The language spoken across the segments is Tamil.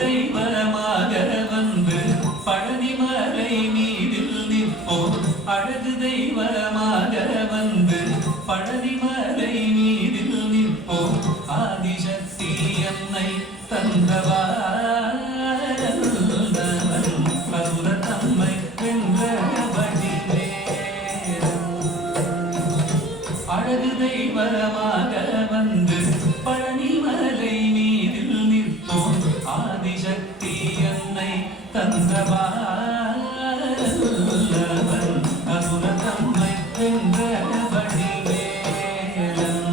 தெய்வமாக வந்து பழனிமலை மீதில் நிற்போம். அழகு தெய்வமாக வந்து பழனிமலை மீதில் நிற்போம். ஆதிசக்தி என்னை தந்தவா தம்மை வென்ற அழகு தெய்வமாக வந்து பழனிமலை மீதில் நிற்போம். ஆதிசக்தி என்னை தந்தவா அசுர தம்மை வென்ற வடிவேலன்.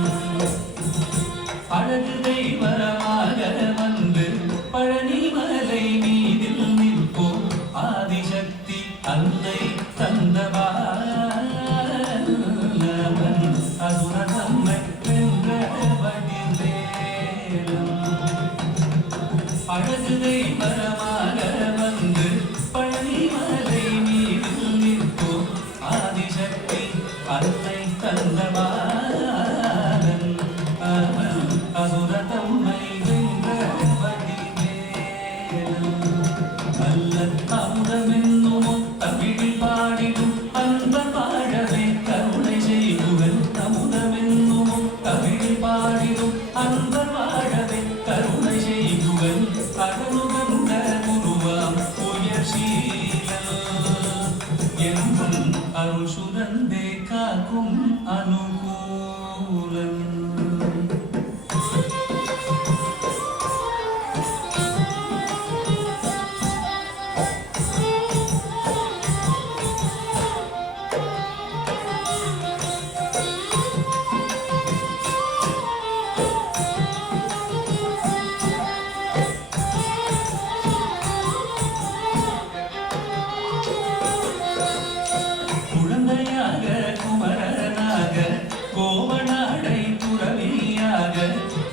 அழகு தெய்வமாக வந்து பழனிமலை மீதில் நிற்போம். ஆதிசக்தி அன்னை தந்தவா அசுர தம்மை வென்ற வடிவேலன். அழகு தெய்வமாக வந்து பழனிமலை மீதில் நிற்போம். ஆதிசக்தி அன்னை தந்தவாளன் அசுர தம்மை வென்ற வடிவேலன். நல்ல அமுதமென்னும் தமிழில் பாடிடும் அன்பர் வாழவே கருணை செய்குவன். அமுதமென்னும் தமிழில் பாடிடும் அன்பர் வாழவே கருணை செய்குவன். அழகுகந்த குருவாம் உயர்சீலன் என்றும் அருள் சுரந்தே காக்கும் அனுகூலன். குழந்தையாக குமரனாக கோவனாடை துறவியாக.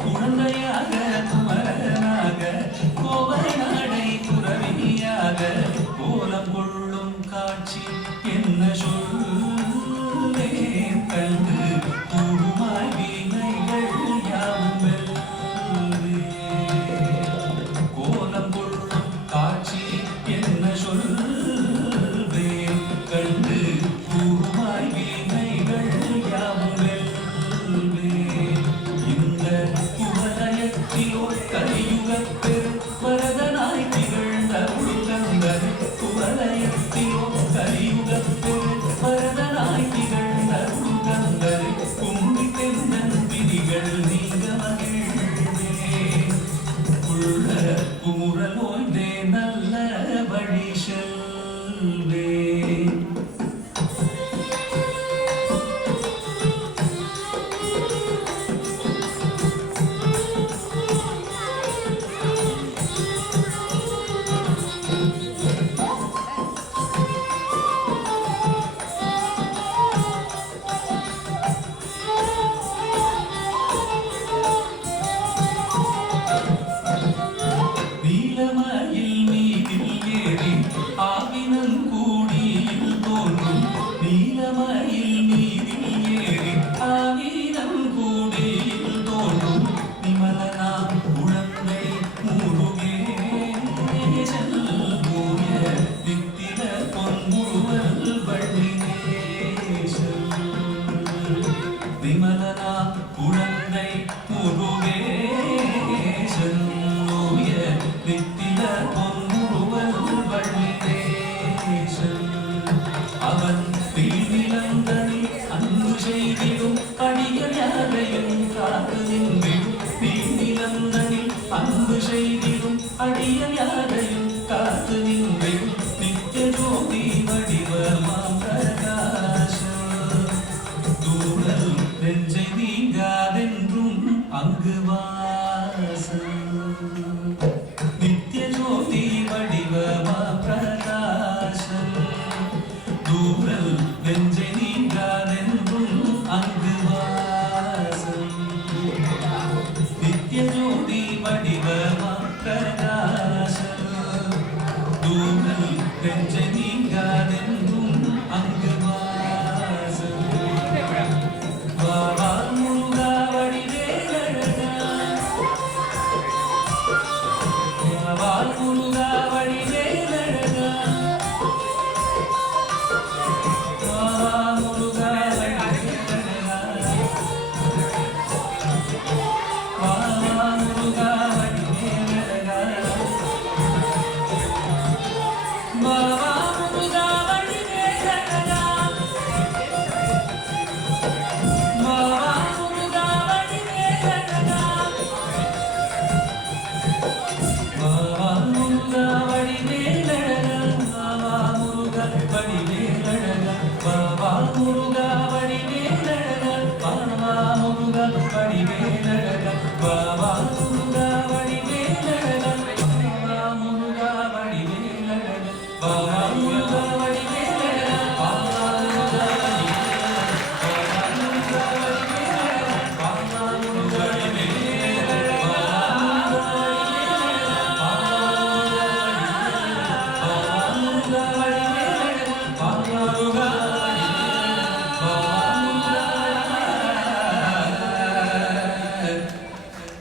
குழந்தையாக குமரனாக கோவனாடை துறவியாக. கோலம் கொள்ளும் காட்சி என்ன சொல்லேன் கண்டு கூடுமாய் வீணைகள் யாவும். கோலம் கொள்ளும் காட்சி என்ன சொல்வேன் கண்டு கூடுமாய் வீணைகள் யாவும். இந்த குவலயத்திலோ கலியுகப்பெரு வரதனாய் திகழ்ந்த உள்கந்தர். குவலயத்திலோ கலியுகப்பெரு வரதனாய் திகழ்ந்த உள்கந்தர். கும்பி தென்னன் பிடிகள் நீங்க மகிழ்ந்தே உள்ள குமுறல் ஓய்ந்தே நல்ல வழி செல்வே. நீலமயில் மீதில் ஏறி ஆவினன் கூடியில் தோன்றும். நீலமயில் மீதில் ஏறி ஆவினன் கூடியில் தோன்றும். நிமலனாம் குழந்தை முருகேசன் மூய நித்தில பொன்முருவல் வள்ளினேசன். நிமலனாம் குழந்தை முருகேசன் நித்தில பொன்முருவல் வள்ளினேசன். அவன் தீநிலந்தனில் அன்பு செய்திடும் அடிகள் யாரையும் காத்து நின்றிடும். தீநிலந்தனில் அன்பு செய்திடும் அடிகள் யாரையும் காத்து நின்றிடும். நித்திய ஜோதி வடிவமாம் பிரகாசம். தூரல் நெஞ்சை நீங்காதென்றும் அங்கு வாசம். நித்திய ஜோதி வடிவமா பிரகாசம். தூரல் நெஞ்சை நீங்காதென்றும் அங்கு வாசம். நித்திய ஜோதி வடிவமா பிரகாசம். தூரல் நெஞ்சை நீங்காதென்றும் அங்கு வாசம். வாவா முருகா வடிவேலழகா. வாவா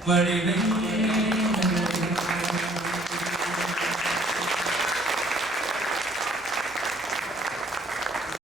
வடிவெங்கும்